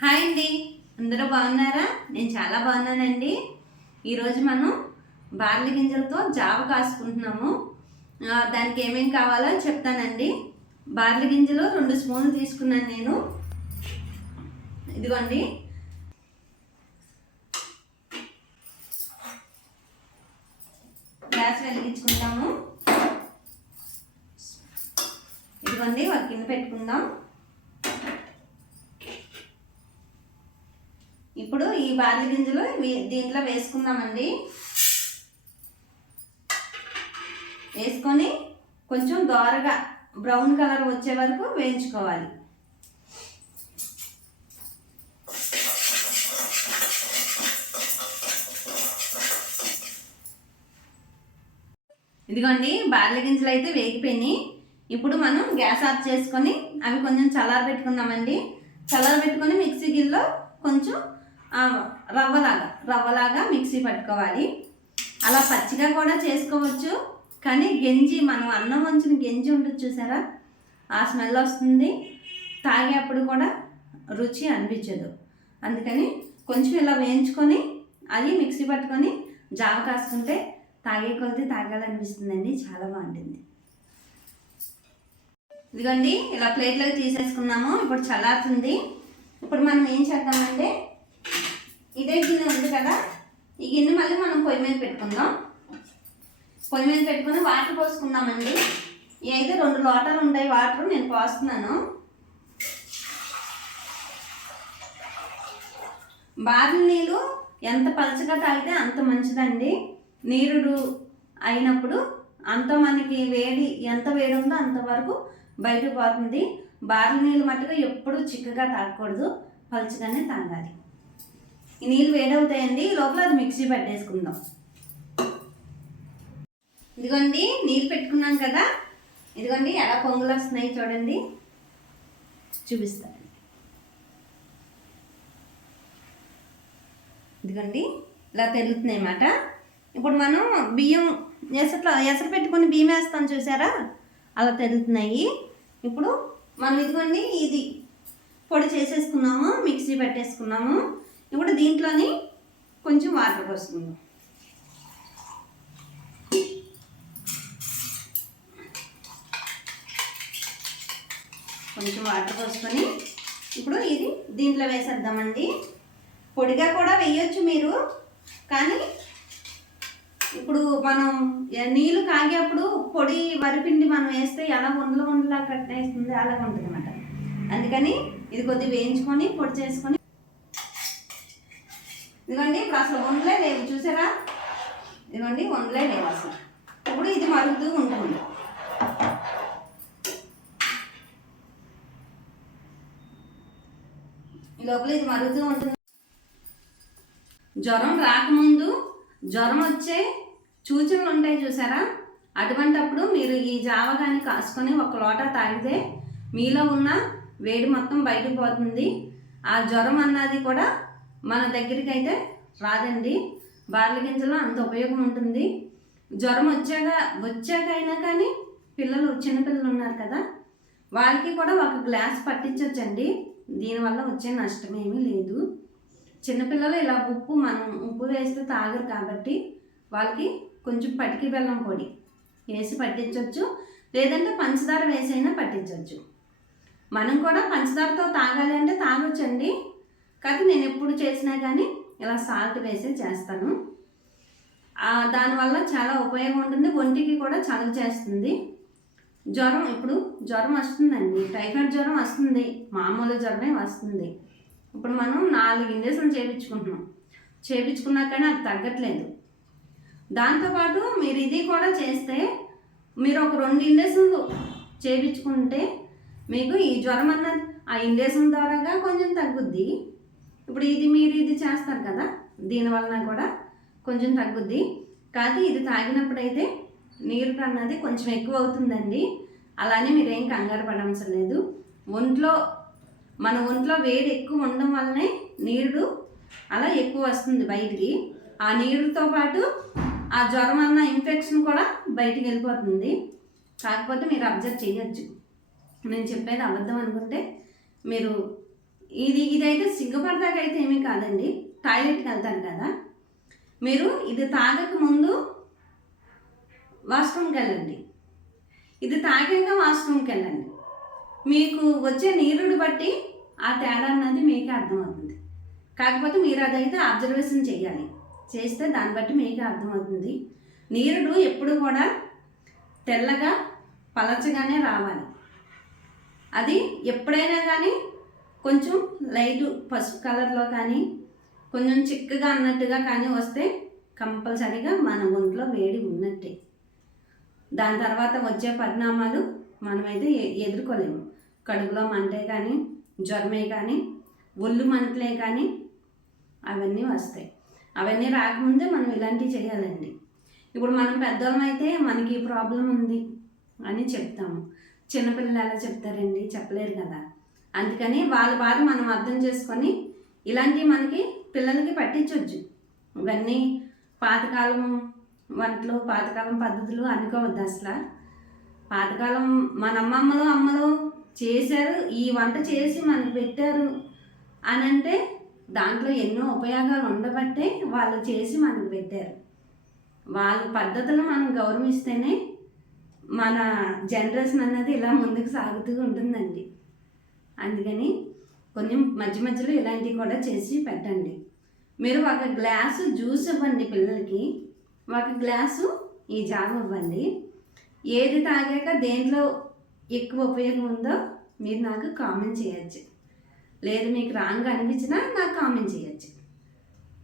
Hi అండి. అందరూ బాగున్నారా? నేను చాలా బాగున్నానండి. ఈరోజు మనం బార్లీ గింజలతో జావ కాసుకుంటున్నాము. దానికి ఏమేమి కావాలో చెప్తానండి. బార్లీ గింజలు రెండు స్పూన్లు తీసుకున్నాను నేను. ఇదిగోండి. గ్యాస్ వెలిగించుకుంటాము. ఇదిగోండి ఒక కింద పెట్టుకుందాం. ఇప్పుడు ఈ బార్లీ గింజలు దీంట్లో వేసుకుందామండి. వేసుకొని కొంచెం దోరగా బ్రౌన్ కలర్ వచ్చే వరకు వేయించుకోవాలి. ఇదిగోండి బార్లీ గింజలు అయితే వేగిపోయినాయి. ఇప్పుడు మనం గ్యాస్ ఆఫ్ చేసుకొని అవి కొంచెం చల్లార పెట్టుకుందామండి చల్లార పెట్టుకొని మిక్సీ గిల్లో కొంచెం రవ్వలాగా రవ్వలాగా మిక్సీ పట్టుకోవాలి. అలా పచ్చిగా కూడా చేసుకోవచ్చు. కానీ గెంజి మనం అన్నం వంచిన గెంజి ఉంటుంది చూసారా? ఆ స్మెల్ వస్తుంది. తాగేప్పుడు కూడా రుచి అనిపించదు. అందుకని కొంచెం ఇలా వేయించుకొని అది మిక్సీ పట్టుకొని జావ కాసుకుంటే తాగే కొద్దీ తాగాలనిపిస్తుందండి. చాలా బాగుంటుంది. ఇదిగోండి ఇలా ప్లేట్లోకి తీసేసుకున్నాము. ఇప్పుడు చల్లారుతుంది. ఇప్పుడు మనం ఏం చేద్దామంటే ఇదే గిన్నె ఉంది కదా? ఈ గిన్నె మళ్ళీ మనం పొయ్యి మీద పెట్టుకుందాం. పొయ్యి మీద పెట్టుకుని వాటర్ పోసుకుందామండి. అయితే రెండు లోటలు ఉంటాయి వాటర్ నేను పోస్తున్నాను. బార్లీ నీళ్ళు ఎంత పలచగా తాగితే అంత మంచిదండి. నీరుడు అయినప్పుడు అంత మనకి వేడి ఎంత వేడి ఉందో అంతవరకు బయటకు పోతుంది. బార్లీ నీళ్ళు మట్టుగా ఎప్పుడు చిక్కగా తాగకూడదు. పలుచగానే తాగాలి. ఈ నీళ్ళు వేడవుతాయండి లోపల అది మిక్సీ పట్టేసుకుందాం. ఇదిగోండి నీళ్ళు పెట్టుకున్నాం కదా? ఇదిగోండి ఎలా పొంగులు వస్తున్నాయి చూడండి. చూపిస్తాను ఇదిగోండి ఇలా తెల్లుతున్నాయి అన్నమాట. ఇప్పుడు మనం బియ్యం ఎసట్లో ఎసరు పెట్టుకొని బియ్యం వేస్తాం చూసారా? అలా తెల్లుతున్నాయి ఇప్పుడు మనం ఇదిగోండి ఇది పొడి చేసేసుకున్నాము మిక్సీ పెట్టేసుకున్నాము. ఇప్పుడు దీంట్లోని కొంచెం వాటర్ పోసుకుందాం. కొంచెం వాటర్ పోసుకొని ఇప్పుడు ఇది దీంట్లో వేసేద్దామండి. పొడిగా కూడా వేయొచ్చు మీరు కానీ ఇప్పుడు మనం నీళ్ళు కాగేప్పుడు పొడి వరిపిండి మనం వేస్తే ఎలా ఉండలు ఉండలా కట్టేస్తుంది అలాగ ఉంటుంది అన్నమాట. అందుకని ఇది కొద్దిగా వేయించుకొని పొడి చేసుకొని ఇదిగోండి ఇప్పుడు అసలు వండలే లేవు చూసారా? ఇదిగోండి వండలే లేవు అసలు. ఇప్పుడు ఇది మరుగుతూ ఉంటుంది. లోపల ఇది మరుగుతూ ఉంటుంది. జ్వరం రాకముందు జ్వరం వచ్చే సూచనలు ఉంటాయి చూసారా? అటువంటప్పుడు మీరు ఈ జావ కానీ కాసుకొని ఒక లోట తాగితే మీలో ఉన్న వేడి మొత్తం బయటకు పోతుంది. ఆ జ్వరం అన్నది కూడా మన దగ్గరికి అయితే రాదండి. బార్లీ గింజలో అంత ఉపయోగం ఉంటుంది. జ్వరం వచ్చాక వచ్చాకైనా కానీ పిల్లలు చిన్నపిల్లలు ఉన్నారు కదా వాళ్ళకి కూడా ఒక గ్లాస్ పట్టించవచ్చండి దీనివల్ల వచ్చే నష్టం ఏమీ లేదు చిన్నపిల్లలు ఇలా ఉప్పు మనం ఉప్పు వేస్తే తాగరు కాబట్టి వాళ్ళకి కొంచెం పటికి బెల్లం పొడి వేసి పట్టించవచ్చు లేదంటే పంచదార వేసైనా పట్టించవచ్చు మనం కూడా పంచదారతో తాగాలి అంటే తాగొచ్చండి. కాకపోతే నేను ఎప్పుడు చేసినా కానీ ఇలా సాల్ట్ వేసి చేస్తాను. దానివల్ల చాలా ఉపయోగం ఉంటుంది ఒంటికి కూడా చలువ చేస్తుంది. జ్వరం ఇప్పుడు జ్వరం వస్తుందండి టైఫాయిడ్ జ్వరం వస్తుంది మామూలు జ్వరమే వస్తుంది. ఇప్పుడు మనం నాలుగు ఇంజక్షన్లు చేయించుకుంటున్నాం చేయించుకున్నా కానీ అది తగ్గట్లేదు. దాంతోపాటు మీరు ఇది కూడా చేస్తే మీరు ఒక రెండు ఇంజక్షన్లు చేయించుకుంటే మీకు ఈ జ్వరం అన్నది ఆ ఇంజక్షన్ ద్వారాగా కొంచెం తగ్గుద్ది. ఇప్పుడు ఇది మీరు ఇది చేస్తారు కదా దీనివలన కూడా కొంచెం తగ్గుద్ది. కాదు ఇది తాగినప్పుడైతే నీరు అన్నది కొంచెం ఎక్కువ అవుతుందండి. అలానే మీరేం కంగారు పడవసరం లేదు. ఒంట్లో మన ఒంట్లో వేడి ఎక్కువ ఉండడం వల్లనే నీరు అలా ఎక్కువ వస్తుంది బయటికి. ఆ నీరుతో పాటు ఆ జ్వరం అన్న ఇన్ఫెక్షన్ కూడా బయటికి వెళ్ళిపోతుంది. కాకపోతే మీరు అబ్జర్వ్ చేయొచ్చు. నేను చెప్పేది అబద్ధం అనుకుంటే మీరు ఇది ఇదైతే సిగ్గుపడదాకా అయితే ఏమీ కాదండి టాయిలెట్కి వెళ్తారు కదా. మీరు ఇది తాగక ముందు వాష్రూమ్కి వెళ్ళండి. ఇది తాగాక వాష్రూమ్కి వెళ్ళండి. మీకు వచ్చే నీరుడు బట్టి ఆ తేడా అన్నది మీకే అర్థమవుతుంది. కాకపోతే మీరు అదైతే అబ్జర్వేషన్ చేయాలి. చేస్తే దాన్ని బట్టి మీకే అర్థమవుతుంది. నీరుడు ఎప్పుడు కూడా తెల్లగా పలచగానే రావాలి. అది ఎప్పుడైనా కానీ కొంచెం లైట్ పసుపు కలర్లో కానీ కొంచెం చిక్కగా అన్నట్టుగా కానీ వస్తే కంపల్సరీగా మన ఒంట్లో వేడి ఉన్నట్టే. దాని తర్వాత వచ్చే పరిణామాలు మనమైతే ఎ- ఎదుర్కోలేము. కడుపులో మంటే కానీ జ్వరమే కానీ ఒళ్ళు మంటలే కానీ అవన్నీ వస్తాయి. అవన్నీ రాకముందే మనం ఇలాంటివి చేయాలండి. ఇప్పుడు మనం పెద్దవాళ్ళం అయితే మనకి ఈ ప్రాబ్లం ఉంది అని చెప్తాము. చిన్నపిల్లలు ఎలా చెప్తారండి? చెప్పలేరు కదా. అందుకని వాళ్ళ బాధ మనం అర్థం చేసుకొని ఇలాంటివి మనకి పిల్లలకి పట్టించవచ్చు ఇవన్నీ పాతకాలం వంటలు పాతకాలం పద్ధతులు అనుకోవద్దు అసలు. పాతకాలం మన అమ్మమ్మలు అమ్మలు చేశారు ఈ వంట చేసి మనకు పెట్టారు అని అంటే దాంట్లో ఎన్నో ఉపయోగాలు ఉండబట్టే వాళ్ళు చేసి మనకు పెట్టారు. వాళ్ళ పద్ధతులు మనం గౌరవిస్తేనే మన జనరేషన్ అన్నది ఇలా ముందుకు సాగుతూ ఉంటుందండి. అందుకని కొన్ని మధ్య మధ్యలో ఇలాంటివి కూడా చేసి పెట్టండి. మీరు ఒక గ్లాసు జ్యూస్ ఇవ్వండి పిల్లలకి. ఒక గ్లాసు ఈ జామ్ ఇవ్వండి. ఏది తాగాక దేంట్లో ఎక్కువ ఉపయోగం ఉందో మీరు నాకు కామెంట్ చేయొచ్చు. లేదు మీకు రాంగ్ అనిపించినా నాకు కామెంట్ చేయొచ్చు.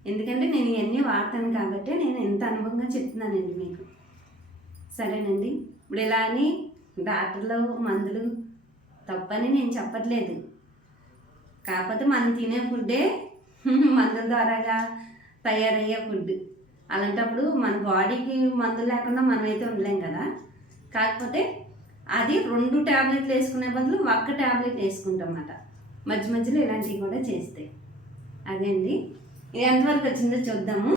ఎందుకంటే నేను ఇవన్నీ వాడతాను కాబట్టి నేను ఎంత అనుభవంగా చెప్తున్నానండి మీకు. సరేనండి. ఇప్పుడు ఇలా అని డాక్టర్లు మందులు తప్పని నేను చెప్పట్లేదు. కాకపోతే మనం తినే ఫుడ్డే మందుల ద్వారాగా తయారయ్యే ఫుడ్. అలాంటప్పుడు మన బాడీకి మందు లేకుండా మనమైతే ఉండలేం కదా. కాకపోతే అది రెండు ట్యాబ్లెట్లు వేసుకునే బదులు ఒక్క ట్యాబ్లెట్ వేసుకుంటాం అన్నమాట మధ్య మధ్యలో ఇలాంటివి కూడా చేస్తాయి అదే అండి. ఇది ఎంతవరకు వచ్చిందో చూద్దాము.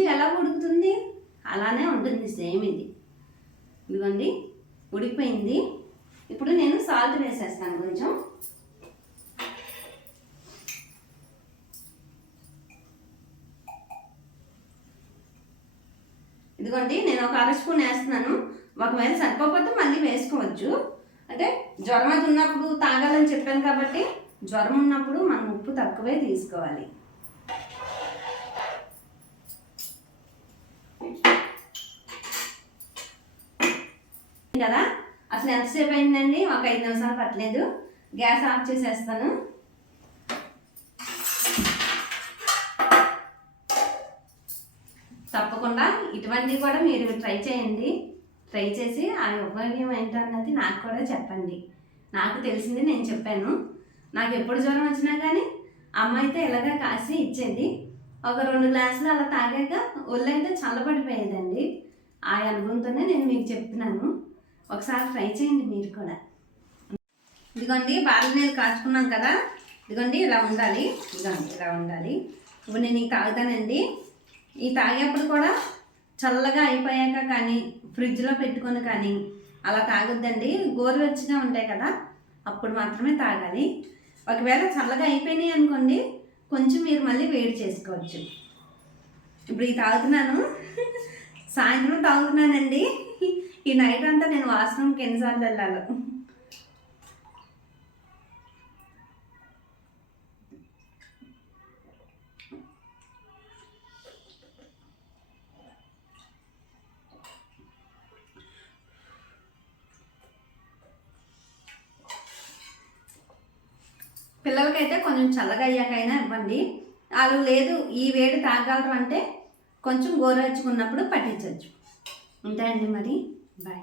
ఆ ఎలా ఉడుకుతుంది? అలానే ఉంటుంది సేమ్ ఇది. ఇదిగోండి ఉడికిపోయింది. ఇప్పుడు నేను సాల్ట్ వేసేస్తాను కొంచెం. ఇదిగోండి నేను ఒక అర స్పూన్ వేస్తున్నాను. ఒకవేళ సరిపోకపోతే మళ్ళీ వేసుకోవచ్చు. అంటే జ్వరం అది ఉన్నప్పుడు తాగాలని చెప్పాను కాబట్టి జ్వరం ఉన్నప్పుడు మనం ఉప్పు తక్కువే తీసుకోవాలి. కదా? అసలు ఎంతసేపు అయిందండి? ఒక ఐదు నిమిషాలు పట్టలేదు. గ్యాస్ ఆఫ్ చేసేస్తాను. తప్పకుండా ఇటువంటివి కూడా మీరు ట్రై చేయండి. ట్రై చేసి ఆ ఉపయోగం ఏంటన్నది నాకు కూడా చెప్పండి. నాకు తెలిసింది నేను చెప్పాను. నాకు ఎప్పుడు జ్వరం వచ్చినా కానీ అమ్మ అయితే ఇలాగా కాసి ఇచ్చేది. ఒక రెండు గ్లాసులు అలా తాగాక ఒళ్ళు అయితే చల్లబడిపోయేదండి. ఆ అనుభవంతోనే నేను మీకు చెప్తున్నాను. ఒకసారి ట్రై చేయండి మీరు కూడా. ఇదిగోండి బాగా కాచుకున్నాం కదా? ఇదిగోండి ఇలా ఉండాలి. ఇదిగోండి ఇలా ఉండాలి. ఇప్పుడు నేను ఈ తాగుతానండి. ఈ తాగేప్పుడు కూడా చల్లగా అయిపోయాక కానీ ఫ్రిడ్జ్లో పెట్టుకొని కానీ అలా తాగొద్దండి. గోరువెచ్చగా ఉంటాయి కదా అప్పుడు మాత్రమే తాగాలి. ఒకవేళ చల్లగా అయిపోయినాయి అనుకోండి కొంచెం మీరు మళ్ళీ వేడి చేసుకోవచ్చు. ఇప్పుడు ఈ తాగుతున్నాను. సాయంత్రం తాగుతున్నానండి. ఈ నైట్ అంతా నేను వాష్రూమ్కి ఎన్నిసార్లు వెళ్ళాలి? పిల్లలకైతే కొంచెం చల్లగా అయ్యాకైనా ఇవ్వండి. వాళ్ళు లేదు ఈ వేడి తాగలరు అంటే కొంచెం గోరెచ్చుకున్నప్పుడు పట్టించవచ్చు ఉంటాయండి మరి. బాయ్.